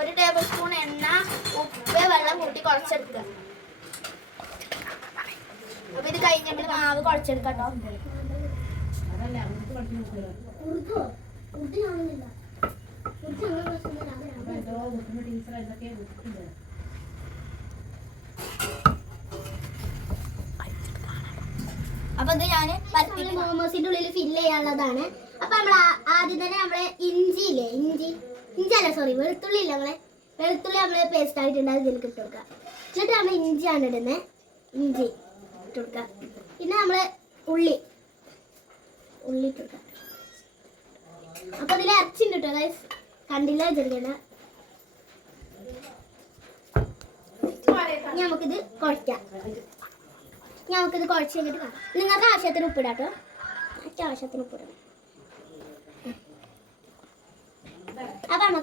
ഒരു table spoon എണ്ണ ഉപ്പ് വെള്ളം കൂട്ടി കുഴച്ചെടുക്കുക. അപ്പൊ ഇത് കഴിഞ്ഞപ്പോൾ മാവ് കുഴച്ചെടുക്കട്ടോ അപ്പൊ ഇത് ഞാൻ മോമോസിന്റെ ഉള്ളിൽ ഫില്ല് ചെയ്യാനുള്ളതാണ്. അപ്പൊ നമ്മൾ ആദ്യം തന്നെ നമ്മളെ ഇഞ്ചി ഇല്ലേ ഇഞ്ചി ഇഞ്ചി അല്ല സോറി വെളുത്തുള്ളി ഇല്ല നമ്മളെ വെളുത്തുള്ളി നമ്മൾ പേസ്റ്റ് ആയിട്ടുണ്ട് അത് ഇതിലേക്ക് ഇട്ട് കൊടുക്കുക എന്നിട്ട് നമ്മൾ ഇഞ്ചിയാണ് ഇടുന്നത് ഇഞ്ചി ഇട്ട് കൊടുക്കുക പിന്നെ നമ്മൾ ഉള്ളി. ഉള്ളി ഇട്ട് കൊടുക്കുക അപ്പൊ ഇതിൽ ഇറച്ചിണ്ട് കേട്ടോ ഗൈസ് കണ്ടില്ല ചെറുക്കണ്ട ഇനി നമുക്കിത് കുഴക്കാം ഇനി നമുക്കിത് കുഴച്ച് കഴിഞ്ഞിട്ട് കാണാം. നിങ്ങൾക്ക് ആവശ്യത്തിന് ഉപ്പിടാട്ടോ മറ്റാവശ്യത്തിന് ഉപ്പിടാം അപ്പൊ നമുക്ക് ഇനി ഉപ്പിടണം സെറ്റ് ആയിട്ട് നമ്മളെ ഇതൊക്കെ അപ്പൊ നമ്മൾ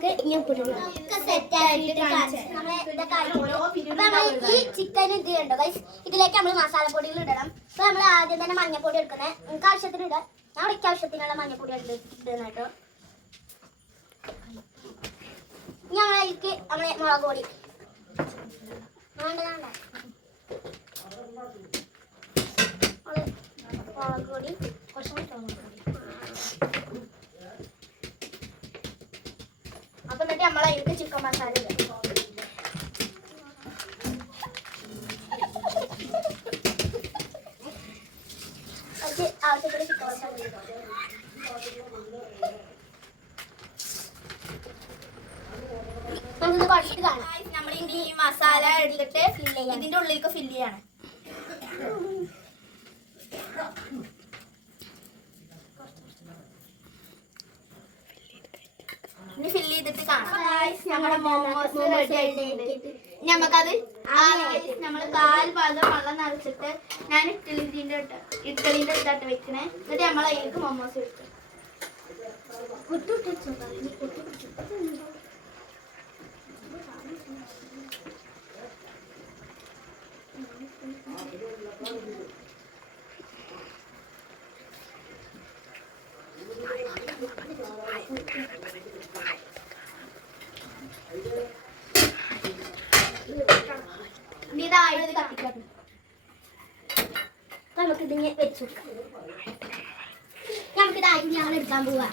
ഈ ചിക്കൻ ഇത് കണ്ടോ ഗൈസ് ഇതിലേക്ക് നമ്മൾ മസാലപ്പൊടികൾ ഇടണം. അപ്പൊ നമ്മൾ ആദ്യം തന്നെ മഞ്ഞപ്പൊടി എടുക്കുന്നത് നിങ്ങൾക്ക് ആവശ്യത്തിന് ഇടാം. ഞാൻ ഇടയ്ക്ക് ആവശ്യത്തിനുള്ള മഞ്ഞപ്പൊടി ഇടുന്ന കേട്ടോ. ഇനി നമ്മളതിലേക്ക് നമ്മളെ മുളക് പൊടി. വേണ്ട വേണ്ട. മുളക് പൊടി കുറച്ചും കൂടി അതിലേക്ക് ചിക്കൻ മസാല ആവശ്യത്തിന് ചിക്കൻ മസാല ഇടും നമുക്കിത് കുഴച്ചിട്ട് കാണാം നമ്മൾ ഈ മസാല എടുത്തിട്ട് ഇതിന്റെ ഉള്ളിലേക്ക് ഫില്ല് ചെയ്യാണ് ഇനി ഫില്ല് ചെയ്തിട്ട് കാണാം നമ്മുടെ മോമോസ് നമുക്കത് നമ്മൾ കാൽ ഭാഗം വെള്ളം നിറച്ചിട്ട് ഞാൻ ഇഡ്ഡലിന്റെ ഇട്ട് ഇഡ്ഡലിന്റെ ഇട്ടാട്ട് വെക്കണേ. എന്നിട്ട് നമ്മൾ അതിലേക്ക് മോമോസ് വെക്കും ഇനി ഇതായിട്ട് കത്തിക്കണം അപ്പൊ നമുക്ക് ഇതിങ്ങനെ വെച്ചു കൊടുക്കാം. നമുക്ക് ഇതായിട്ട് ഞങ്ങൾ എടുക്കാൻ പോവാ.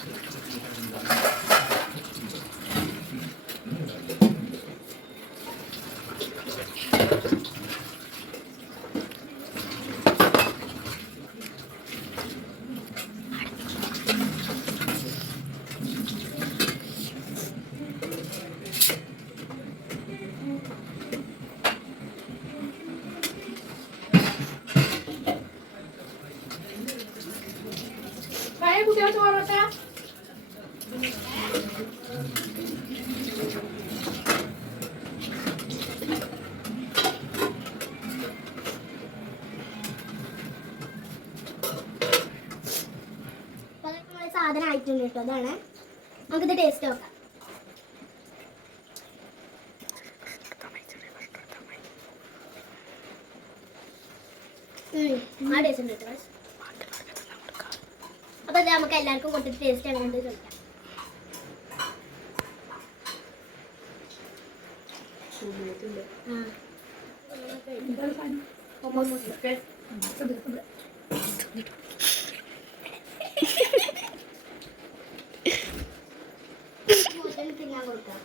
അപ്പൊ അതൊക്കെ നമ്മളെ സാധനം ആയിട്ടുണ്ട് കേട്ടോ അതാണ്. നമുക്കിത് ടേസ്റ്റ് നോക്കാം. ആ ടേസ്റ്റ് ഉണ്ട് കേട്ടോ. അപ്പൊ അത് നമുക്ക് എല്ലാവർക്കും കൊടുത്തിട്ട് ടേസ്റ്റ് എങ്ങനെയുണ്ട് ചോദിക്കാം. ഞാൻ കൊടുക്കാം